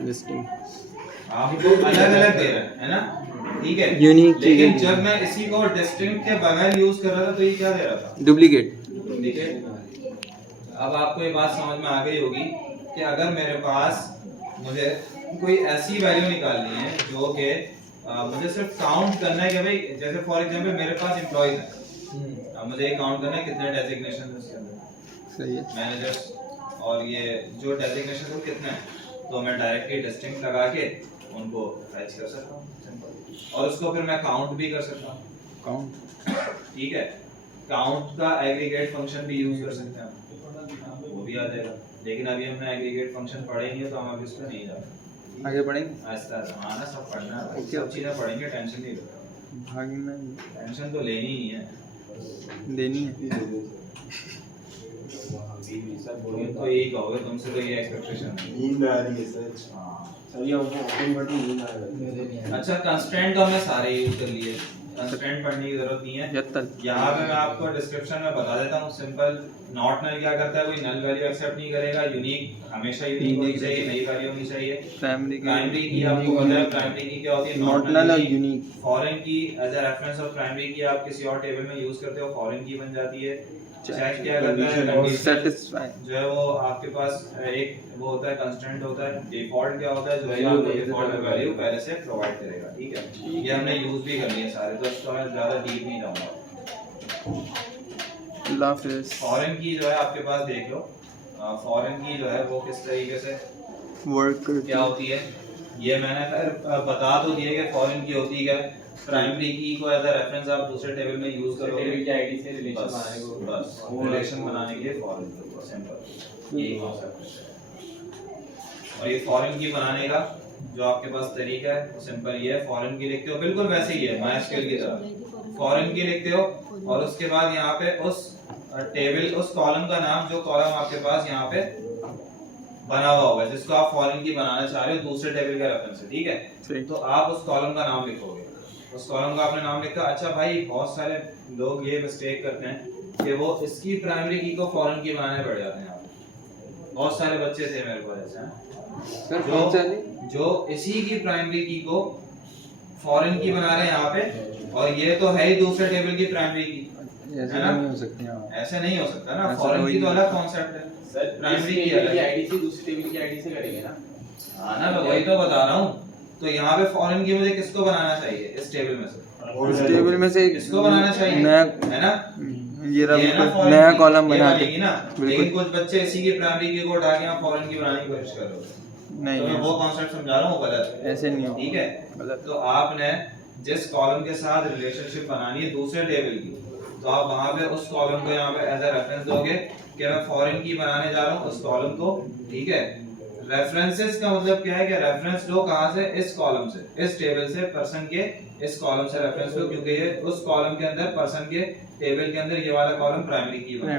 Listing आपको अलग अलग दे रहा है ना, ठीक है। यूनिक लेकिन जब मैं इसी को डिस्टिंक्ट के बगैर यूज कर रहा था तो ये क्या दे रहा था? डुप्लीकेट। अब आपको ये बात समझ में आ गई होगी कि अगर मेरे पास मुझे कोई ऐसी वैल्यू निकालनी है जो कि मुझे सिर्फ काउंट करना है कि भाई जैसे फॉर एग्जांपल मेरे पास एम्प्लॉइज हैं, अब मुझे ये काउंट करना है कितने डेजिग्नेशन है उसके अंदर, सही है। मैनेजर्स और ये जो डेजिग्नेशन है कितने हैं, तो मैं डायरेक्टली डिस्टिंक्ट लगा के उनको फैच कर सकता हूँ सिंपल, और उसको फिर मैं काउंट भी कर सकता हूँ, काउंट, ठीक है। काउंट का एग्रीगेट फंक्शन भी यूज कर सकते हैं, वो भी आ जाएगा। लेकिन अभी हमने एग्रीगेट फंक्शन पढ़े नहीं है तो हम अभी उस पर नहीं जा रहे, आगे बढ़ेंगे। आहिस्ता आहिस्ता आना सब पढ़ना है, सब चीजें पढ़ेंगे, टेंशन नहीं लो, भागना टेंशन तो लेनी ही है, देनी है। तो यही कहोगे तुमसे, तो ये एक्सपेक्टेशन है। नींद आ रही है सच। हाँ सर ये ओपन बटन नींद आ रही है। अच्छा, कंस्ट्रेंट तो हमने सारे यूज कर लिए, कंस्ट्रेंट पढ़ने की जरूरत नहीं है। यहाँ पे मैं आपको डिस्क्रिप्शन में बता देता हूँ सिंपल। नॉट नल क्या करता है, कोई नल वैल्यू एक्सेप्ट नहीं करेगा, यूनिक हमेशा यूनिक होनी चाहिए, नई वैल्यू होनी चाहिए। प्राइमरी की आपको पता है प्राइमरी की क्या होती है, नॉट नल और unique. Foreign key as a reference of primary key आप किसी और टेबल में यूज करते हो, फॉरेन की बन जाती है। चेक क्या करता है, सेटिस्फाई जो है वो आपके पास एक वो होता है कंस्ट्रेंट होता है, डिफॉल्ट क्या होता है, जो है आपको डिफॉल्ट वैल्यू पहले से प्रोवाइड करेगा, ठीक है। ये हमने यूज भी कर लिए सारे, तो इसको मैं ज्यादा डीप नहीं जाऊंगा। फॉरेन की जो है आपके पास देख लो, फॉरेन की जो है वो किस तरीके से वर्क क्या होती है, ये मैंने बता तो दिया कि फॉरेन की होती है प्राइमरी की को एज अ रेफरेंस आप दूसरे टेबल में यूज करोगे, टेबल की आईडी से रिलेशन बनाने को, बस रिलेशन बनाने के लिए फॉरेन को सिंपल यही कॉन्सेप्ट है। और ये फॉरेन की बनाने का जो आपके पास तरीका है वो सिंपल ये है, फॉरेन की लिखते हो बिल्कुल वैसे ही है माइस्क्यूएल की तरह, फॉरेन की लिखते हो और उसके बाद यहाँ पे उस टेबल उस कॉलम का नाम, जो कॉलम आपके पास यहाँ पे बना हुआ होगा जिसको आप फॉरेन की बनाना चाह रहे हो दूसरे टेबल का रेफरेंस है, ठीक है। तो आप उस कॉलम का नाम लिखोगे, उस कॉलम का आपने नाम लिखा। अच्छा भाई, बहुत सारे लोग ये मिस्टेक करते हैं कि वो इसकी प्राइमरी की को फॉरेन की बनाने पड़ जाते हैं। बहुत सारे बच्चे थे मेरे पास ऐसे जो इसी की प्राइमरी की को फॉरेन की बना रहे हैं यहाँ पे, और ये तो है ही दूसरे टेबल की प्राइमरी की, ऐसे नहीं हो सकती। ऐसे नहीं हो सकता ना, फॉरेन की तो अलग कॉन्सेप्ट है, प्राइमरी की आईडी से दूसरी टेबल की आईडी से करेंगे ना। हाँ ना, मैं वही तो बता रहा हूँ। तो यहाँ पे फॉरेन की मुझे किसको बनाना चाहिए इस टेबल में से, इस टेबल में से इसको बनाना चाहिए, नया है ना, ये नया कॉलम बना देगी ना। लेकिन कुछ बच्चे इसी की प्राइमरी की को उठा के यहाँ फॉरेन की बनाने की कोशिश कर रहे हो, नहीं, तो मैं वो कॉन्सेप्ट समझा रहा हूँ, गलत ऐसे नहीं हो, ठीक है गलत। तो आपने जिस कॉलम के साथ रिलेशनशिप बनानी है दूसरे टेबल की, तो आप वहां पे उस कॉलम को यहाँ पे एज अ रेफरेंस दोगे कि मैं फॉरेन की बनाने जा रहा हूँ उस कॉलम को, ठीक है। रेफरेंसेस का मतलब क्या है कि रेफरेंस लो कहाँ से, इस कॉलम से, इस टेबल से, पर्सन के इस कॉलम से रेफरेंस लो, क्योंकि ये उस कॉलम के अंदर पर्सन के टेबल के अंदर ये वाला कॉलम प्राइमरी की है,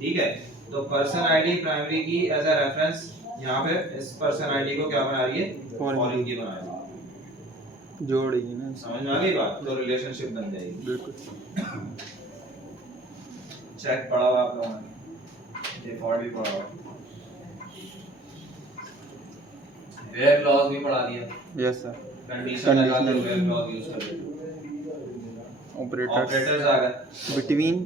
ठीक है। तो पर्सन आईडी प्राइमरी की एज अ रेफरेंस यहाँ पे इस पर्सन आईडी को क्या बना रही है, फॉरेन की बना रही है, जोड़ेगी ना। समझ में आ गई बात, तो रिलेशनशिप बन जाएगी। बिल्कुल। चेक पढ़ा हुआ आप लोगों ने, डिफॉल्ट भी पढ़ा हुआ, वेयर क्लॉज भी पढ़ा दिया। Yes sir. कंडीशन लगा के वेयर क्लॉज यूज कर लेते। ऑपरेटर्स आ गए, बिटवीन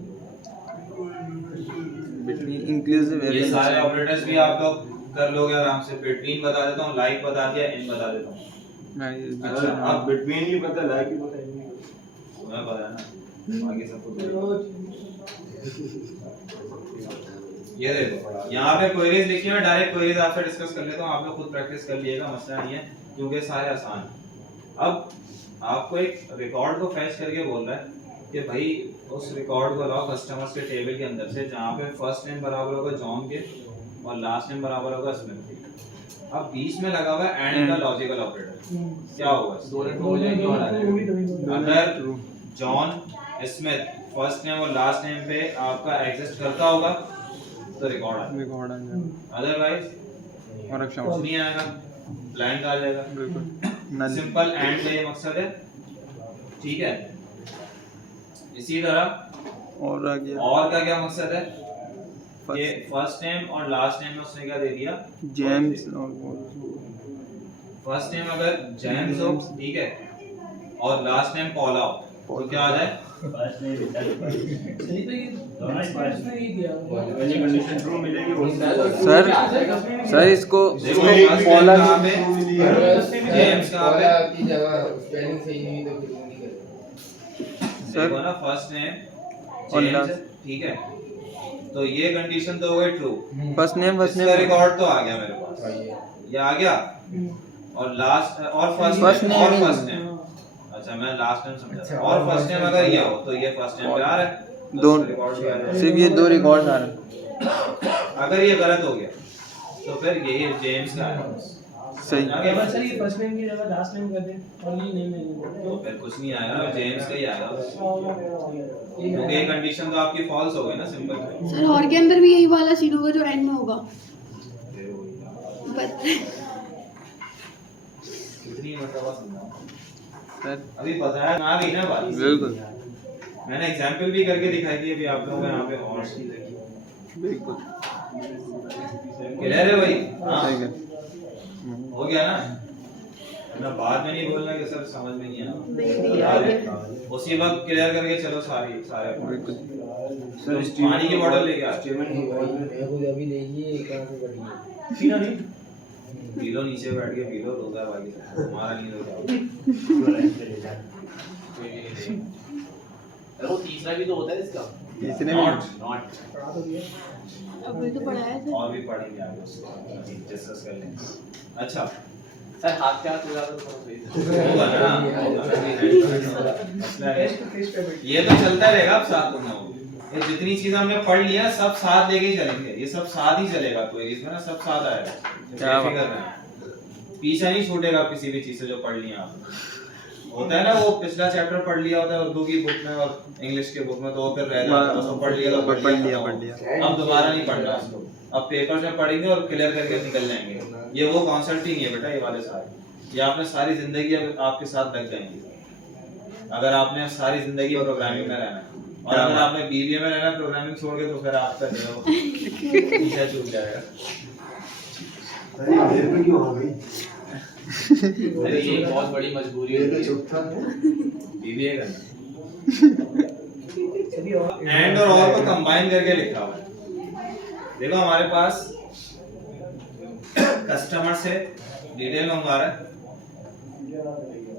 इंक्लूसिव, ये सारे ऑपरेटर्स भी आप लोग कर लोगे आराम से। बिटवीन बता देता हूँ, लाइक बता दिया, इन बता देता हूँ। अच्छा, आप बिटवीन ही पता लाइक ही पता नहीं, तुम्हें पता है ना, बाकी सब कुछ। ये देखो यहाँ पे क्वेरीज लिखी है, डायरेक्ट क्वेरीज आपसे डिस्कस कर लेता हूँ, आप लोग खुद प्रैक्टिस कर लीजिएगा, मसला नहीं है, क्योंकि सारे आसान है। अब आपको एक रिकॉर्ड को फैच करके बोल रहा है कि भाई उस रिकॉर्ड को लाओ कस्टमर्स के टेबल के अंदर से, जहाँ पे फर्स्ट नेम बराबर होगा जॉन के और लास्ट नेम बराबर होगा स्मिथ के। अब बीच में लगा हुआ है एंड का लॉजिकल ऑपरेटर, क्या होगा, अगर जॉन स्मिथ फर्स्ट नेम और लास्ट नेम पे आपका एग्जिस्ट करता होगा तो रिकॉर्ड आएगा, अदरवाइज और कुछ नहीं आएगा, ब्लैंक आ जाएगा। बिल्कुल सिंपल एंड का ये मकसद है, ठीक है। इसी तरह और आ गया, और का क्या मकसद है, ये फर्स्ट नेम और लास्ट नेम में उसने क्या दे दिया, जेम्स फर्स्ट नेम अगर जेम्स हो, ठीक है, और लास्ट नेम पॉला हो, तो क्या आ जाए? फर्स्ट नेम ये कंडीशन ट्रू मिलेगी वो सर इसको देखो इसको फर्स्ट नेम पॉला कहाँ पे, जेम्स कहाँ पे? की जगह स्पेलिंग सही नहीं तो फिर नहीं करेगा। देखो ना फर्स्ट नेम और जेम्स, last- ठीक है, तो ये कंडीशन तो हो गई ट्रू। फर्स्ट नेम इसका रिकॉर्ड तो आ गया मेरे पास, ये आ गया, और लास्ट और फर्स्ट First नेम name और ही फर्स्ट नहीं। नेम, अच्छा मैं लास्ट नेम समझा था, और फर्स्ट नेम अगर ये हो तो ये फर्स्ट नेम पे आ रहा है, तो दो इसका रिकॉर्ड भी आ जाएगा। सिर्फ ये 2 रिकॉर्ड आ रहे हैं। अगर ये गलत हो गया तो फिर ये जेम्स का है, सही आगे अगर सर ये फर्स्ट नेम की जगह लास्ट नेम कर दें और ये नेम नहीं तो फिर कुछ नहीं आएगा, जेम्स का ही आएगा, ये क्योंकि ये कंडीशन तो आपकी फॉल्स हो गई ना, सिंपल। सर और के अंदर भी यही वाला सीन होगा जो एंड में होगा। बस कितनी मरतबा सुना सर अभी बताया ना भी ना बात, बिल्कुल मैंने एग्जांपल भी करके दिखाई थी अभी आप लोगों को यहाँ पे, और बिल्कुल क्लियर है भाई? हाँ सही है। हो गया ना, ना बाद में नहीं बोलना कि सर समझ में नहीं आया, उसी वक्त क्लियर करके चलो सारे बिल्कुल सर पानी की बोतल लेके आ, स्टीवन नहीं भाई मेरे को अभी देखिए कहाँ से बढ़ी है। सीना नहीं पी लो, नीचे बैठ के पी लो, रोजा है बाकी हमारा नहीं रोजा। वो तीसरा भी तो होता है इसका, तीसरे नॉट में नॉट। पढ़ा तो दिया अभी तो पढ़ा है सर। और भी पढ़ेंगे आगे उसको, डिस्कस कर लेंगे। अच्छा सर हाथ क्या तो ज्यादा थोड़ा सही से। होगा ना, मसला है। टेस्ट टेस्ट पे बैठ ये तो चलता रहेगा, अब साथ में हो, ये जितनी चीजें हमने पढ़ लिया सब साथ लेके ही चलेंगे, ये सब साथ ही चलेगा, कोई इसमें ना सब साथ आएगा, क्या बात। फिक्र नहीं, पीछा नहीं छूटेगा किसी भी चीज से जो पढ़ लिया आपने। होता है ना वो पिछला चैप्टर पढ़ लिया होता है उर्दू की बुक में और इंग्लिश की बुक में, तो वो फिर रह जाता है, उसको पढ़ लिया तो पढ़ लिया। अब दोबारा नहीं पढ़ना उसको, अब पेपर में पढ़ेंगे और क्लियर करके निकल जाएंगे। ये वो कॉन्सेप्ट ही नहीं है बेटा, ये वाले सारे, ये आपने सारी जिंदगी अब आपके साथ लग जाएंगे, अगर आपने सारी जिंदगी प्रोग्रामिंग में रहना है, और अगर आपने बीबीए में रहना प्रोग्रामिंग छोड़ के, तो फिर आपका जो है वो पीछा छूट जाएगा। अरे मेरे पे क्यों आ गई? अरे ये एक बहुत बड़ी मजबूरी ये तो है। चुप था। बीबीए करना सभी और एंड और को कंबाइन करके लिखा हुआ है। देखो हमारे पास कस्टमर से डिटेल मंगवा रहा है,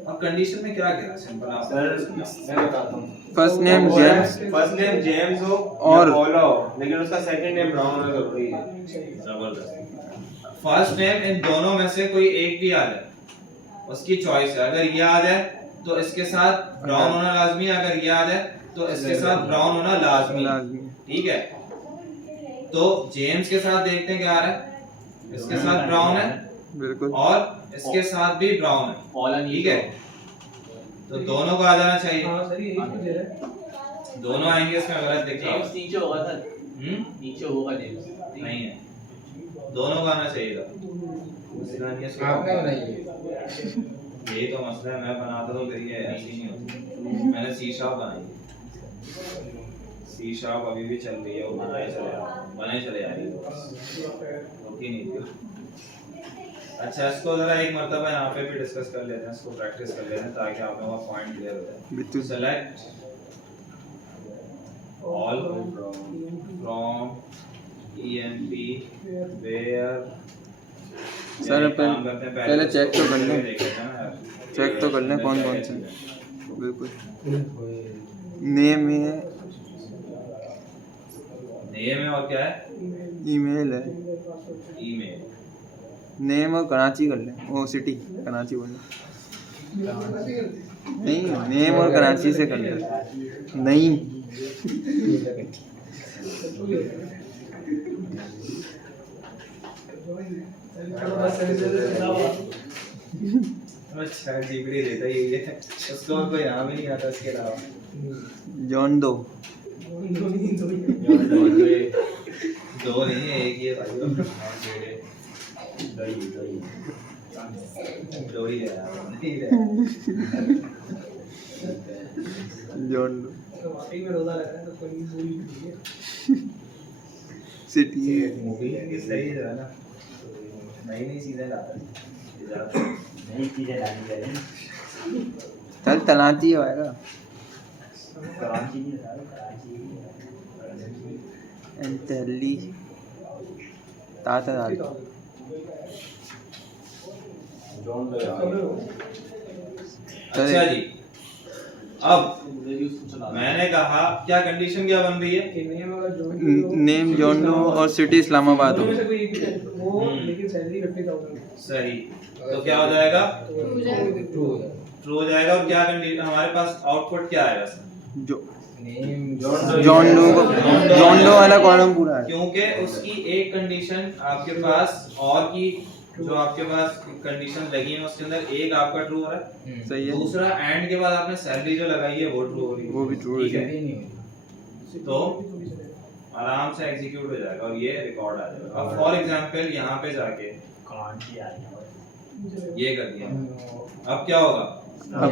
और कंडीशन में क्या कह रहा है, सिंपल आप सर मैं बताता हूँ। First name James first name James हो और या पॉला हो, लेकिन उसका सेकंड नेम ब्राउन होना जरूरी है। जबरदस्त। फर्स्ट नेम इन दोनों में से कोई एक भी आ जाए, उसकी चॉइस है, अगर ये आ जाए तो इसके साथ ब्राउन होना लाजमी है, अगर ये आ जाए तो इसके साथ ब्राउन होना लाजमी है, लाजमी ठीक है। तो जेम्स के साथ देखते हैं क्या आ रहा है, इसके साथ ब्राउन है बिल्कुल और इसके साथ भी ब्राउन है, पॉला नहीं ठीक है, तो दोनों को आ जाना चाहिए, हाँ सर यही तो दे रहा है दोनों आएंगे, इसमें गलत दिख रहा जेम्स नीचे होगा सर, है नीचे होगा जेम्स नहीं है, दोनों को आना चाहिए था। आपने बनाई है। यही तो मसला है, मैं बनाता तो फिर ये ऐसी नहीं होती, मैंने सी शार्प बनाई, सी शार्प अभी भी चल रही है, वो बनाए चले आ रही है, होती नहीं थी। अच्छा इसको जरा एक मर्तबा यहाँ पे भी डिस्कस कर लेते हैं, इसको प्रैक्टिस कर लेते हैं ताकि आप लोगों का पॉइंट क्लियर हो जाए। बिल्कुल select all from EMP where sir अपन पहले चेक तो कर लें, देख लेते हैं ना यार। चेक तो कर लें कौन कौन से बिल्कुल नेम है, नेम है और क्या है, ईमेल है, ईमेल, नेम और कराची कर लें, वो सिटी कराची बोल नहीं, नेम और कराची से कर लें नहीं अच्छा जीपी देता ही है उसको, और कोई नाम ही नहीं आता इसके अलावा। जॉन दो दो नहीं है, एक ही है भाई, दो ही है यार, नहीं है। जॉन दो तो वाकई में रोजा रहता है तो कोई पूरी नहीं है सिटी मूवी है कि सही है ना, नई चीजें लाता है नई चीजें लानी चाहिए। चल तलाती होएगा कराची नहीं था, कराची एंटेली ताता जॉन अच्छा जी, अब मैंने कहा क्या कंडीशन क्या बन रही है? कि नेम अगर जॉन नेम जॉन डो और सिटी इस्लामाबाद हो। दोनों में से कोई एक भी है, वो लेकिन सैलरी 50,000 सही, तो क्या हो जाएगा? ट्रू हो जाएगा। ट्रू हो जाएगा। और क्या कंडीशन हमारे पास आउटपुट क्या आएगा इसमें? जो नेम जॉन डो वाला कॉलम पूरा है। क्योंकि उसकी एक कंडीशन आपके पास और की जो आपके पास कंडीशन लगी है उसके अंदर एक आपका ट्रू हो रहा है, सही है, दूसरा एंड के बाद आपने सैलरी जो लगाई है वो ट्रू हो रही है, वो भी ट्रू ठीक है। है, तो आराम से एग्जीक्यूट हो जाएगा और ये रिकॉर्ड आ जाएगा। अब फॉर एग्जांपल यहाँ पे जाके कराची आ गया। ये कर दिया, अब क्या होगा? अब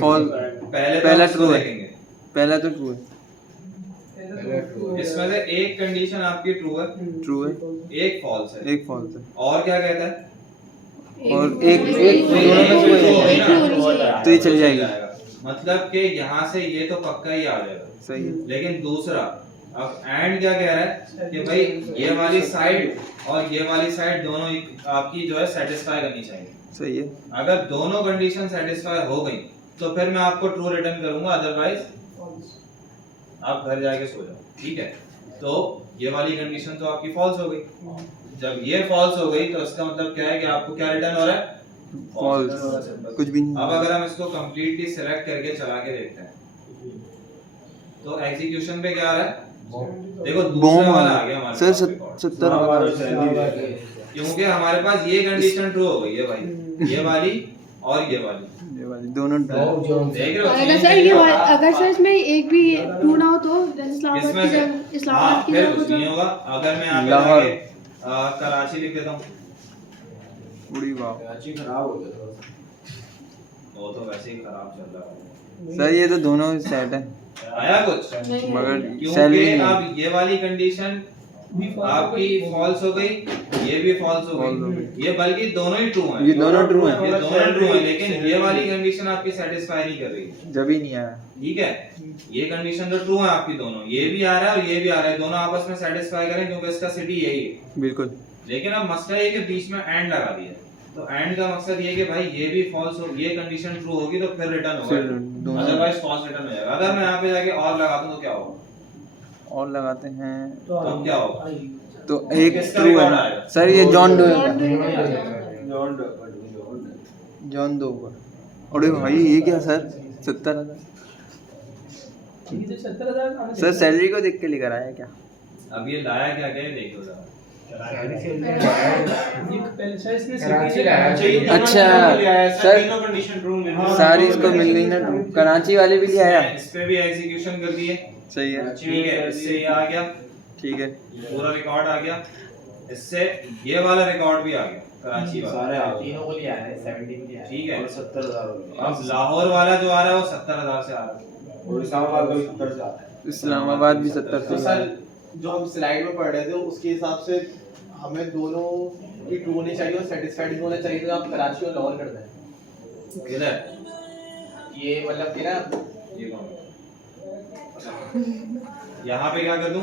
फॉल पहला true ट्रू है। देखेंगे, पहला तो ट्रू है, इसमें से एक कंडीशन आपकी ट्रू है, ट्रू है, एक फॉल्स है, एक फॉल्स है और क्या कहता है? और एक दोनों में से कोई एक ही होनी चाहिए। तो ये चल जाएगी। मतलब कि यहाँ से ये तो पक्का ही आ जाएगा, सही है, लेकिन दूसरा अब एंड क्या कह रहा है कि भाई ये वाली साइड और ये वाली साइड दोनों आपकी जो है सेटिस्फाई करनी चाहिए। सही है, अगर दोनों कंडीशन सेटिस्फाई हो गई तो फिर मैं आपको ट्रू रिटर्न करूंगा, अदरवाइज आप घर जाके सो जाओ, ठीक है। तो ये वाली कंडीशन तो आपकी फॉल्स हो गई, जब ये फॉल्स हो गई तो इसका मतलब क्या है कि आपको क्या रिटर्न हो रहा है? फॉल्स, कुछ भी नहीं। अब अगर हम इसको कंप्लीटली सिलेक्ट करके चला के देखते हैं तो एग्जीक्यूशन पे क्या आ रहा है? देखो बॉम दूसरा वाला आ गया हमारे सर पास record। 70 क्योंकि हमारे पास ये कंडीशन ट्रू हो गई है भाई, ये वाली और ये वाली, ये वाली दोनों और जॉन देख रहे हो? अगर सर ये अगर सर इसमें एक भी ट्रू ना हो तो इस्लामाबाद किसमें की से? जगह इस्लामाबाद हाँ, की फिर जगह कुछ तो नहीं होगा। अगर मैं यहाँ पे लाहौर। जाके कराची लिख देता हूँ, उड़ी वाह कराची खराब हो गया थोड़ा सा। वो तो वैसे ही खराब चल रहा है। सर, ये तो दोनों सेट है आया कुछ? नहीं। मगर क्योंकि सैलरी अब ये वाली कंडीशन आपकी फॉल्स हो गई, ये भी फॉल्स हो False हो गई, ये बल्कि दोनों ही ट्रू हैं, ये दोनों ट्रू हैं, ये दोनों ट्रू हैं, लेकिन ये वाली कंडीशन आपकी सेटिस्फाई नहीं कर रही, जब ही नहीं आया। ठीक है। ये कंडीशन तो ट्रू है आपकी दोनों, ये भी आ रहा है और ये भी आ रहा है, दोनों आपस में सेटिस्फाई करें क्योंकि इसका सिटी यही है। बिल्कुल, लेकिन अब मसला ये कि बीच में एंड लगा दिया, तो एंड का मकसद ये कि भाई ये भी फॉल्स हो, ये कंडीशन ट्रू होगी तो फिर रिटर्न फिर होगा, दोनों अदरवाइज फॉल्स रिटर्न हो जाएगा। अगर मैं यहाँ पे जाके और लगा दूं तो क्या होगा? और लगाते हैं तो क्या होगा? तो एक किसका ट्रू है record ना आएगा? सर, ये जॉन डो है, जॉन जॉन दो होगा। अरे भाई ये क्या सर, 70,000 70,000 सर सैलरी को देख के लेकर आया क्या? अब ये लाया क्या क्या है देखो जरा। अच्छा सर, सारी इसको मिल गई ना ट्रू, कराची वाले भी ले आया। इस पे भी एग्जीक्यूशन कर दिए, सही है, ठीक है, इससे ये आ गया, ठीक है, पूरा रिकॉर्ड आ गया, इससे ये वाला रिकॉर्ड भी आ गया, कराची वाला, सारे आ गए। तीनों को लिया है 17 लिया है ठीक है। और 70,000 हो गए। अब लाहौर वाला जो आ रहा है वो 70,000 से आ रहा है, और इस्लामाबाद का भी 70 से आता है। इस्लामाबाद भी 70 तो से सर जो हम स्लाइड में पढ़ रहे थे उसके हिसाब से हमें दोनों की ट्रू होनी चाहिए और सेटिस्फाइड होना चाहिए, तो आप कराची और लाहौर कर दें। इधर ये मतलब कि ना ये कौन है? यहाँ पे क्या कर दूं?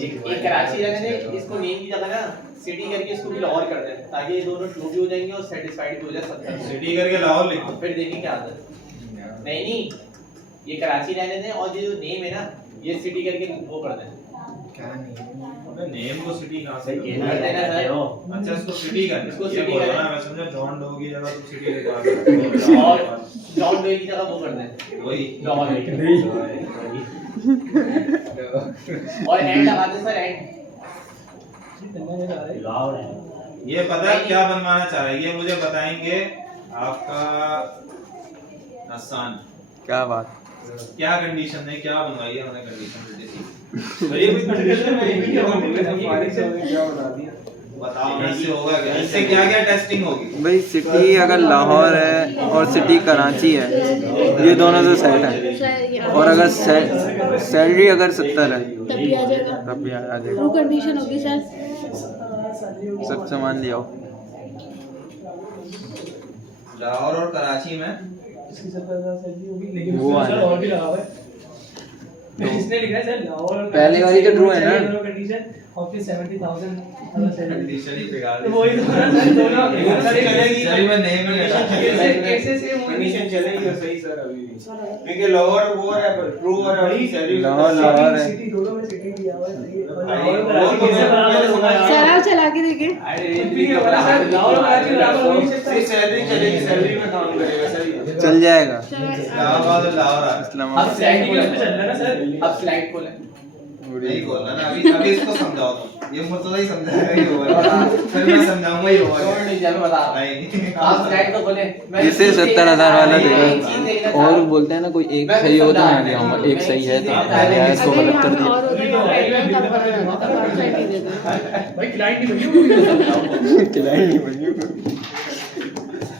एक कराची रहने दें, इसको नेम की जगह ना सिटी करके इसको भी लाहौर कर दें, ताकि ये दोनों ट्रू भी हो जाएंगे और सेटिस्फाइड भी हो जाए 70 से। सिटी करके लाहौर लिख दो। फिर देखेंगे क्या आता है। नहीं ये कराची रहने दें और ये जो नेम है ना ये सिटी करके वो कर दें। क्या नहीं अबे नेम को सिटी कहाँ से सही करूं? कहना है सर। अच्छा इसको सिटी करना, इसको ये city बोलो करना। ना, मैं समझा जॉन डो की जगह तुम सिटी लिखवा और दो। जॉन डो की जगह वो कर दें वही लाहौर और एंड लगा दें सर, एंड ये पता है क्या बनवाना चाह रहा है, ये मुझे बताएंगे आपका आसान। क्या बात, क्या कंडीशन है, क्या बनवाई है हमने कंडीशन ये भी कंडीशन में ये क्या बता दिया? बताओ इससे होगा क्या, इससे क्या क्या टेस्टिंग होगी? भाई सिटी अगर लाहौर है और सिटी कराची है, ये दोनों तो सेट है, और अगर सैलरी अगर 70 है तब भी आ जाएगा, तब भी आ जाएगा। ट्रू कंडीशन होगी सर। होगी सब सामान ले आओ। लाहौर और कराची में इसकी 70,000 सैलरी होगी, लेकिन वो उसमें सर वाला। और भी लगा हुआ है। इसने लिखा है सर लाहौर और पहले वाली तो true है ना? दोनों कंडीशन और फिर 70,000 अगर सैलरी। कंडीशन ही बिगाड़ तो वही तो है सर, दोनों चलेगी। चलिए मैं नेम नहीं हटा कैसे से कंडीशन चलेगी और सही सर अभी भी, क्योंकि लोअर वो है ट्रू और अभी सैलरी लाहौर है। सिटी दोनों में सिटी दिया हुआ है, सही है। और भाई, लाहौर वो कराची तो किससे मैं बराबर पहले होगा? समझ- सर आप चला के देखें। कुछ भी नहीं होगा सर, लाहौर कराची बराबर हो नहीं सकता। सिर्फ सैलरी चलेगी, सैलरी में काम करेगा सही है। चल जाएगा। इस्लामाबाद और लाहौर आ अब इस्लामाबाद स्लाइड सैलरी खोलें पे चल रहा है ना सर। अब स्लाइड खोलें नहीं बोलना ना, अभी इसको समझाओ तुम। ये मुझे ही समझाएगा ही होगा, फिर मैं समझाऊंगा ही होगा। छोड़ दीजिए, मैं बता रहा हूं। नहीं आप स्लाइड तो खोलें। जिसे 70,000 वाला एक देगा। चीज देखना और था। बोलते हैं ना कोई एक मैं सही हो तो समझा मैं ले आऊंगा, रहा हूं। एक सही है तो मैं मैं ले आया, इसको अगर गलत कर यहाँ और दिया। होता तो तब पता लगा, तब आप साइड ही देते। भाई क्लाइंट नहीं बनी होगी। खिलाई नहीं बनी।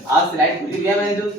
आप स्लाइड खुल गया मैंने जो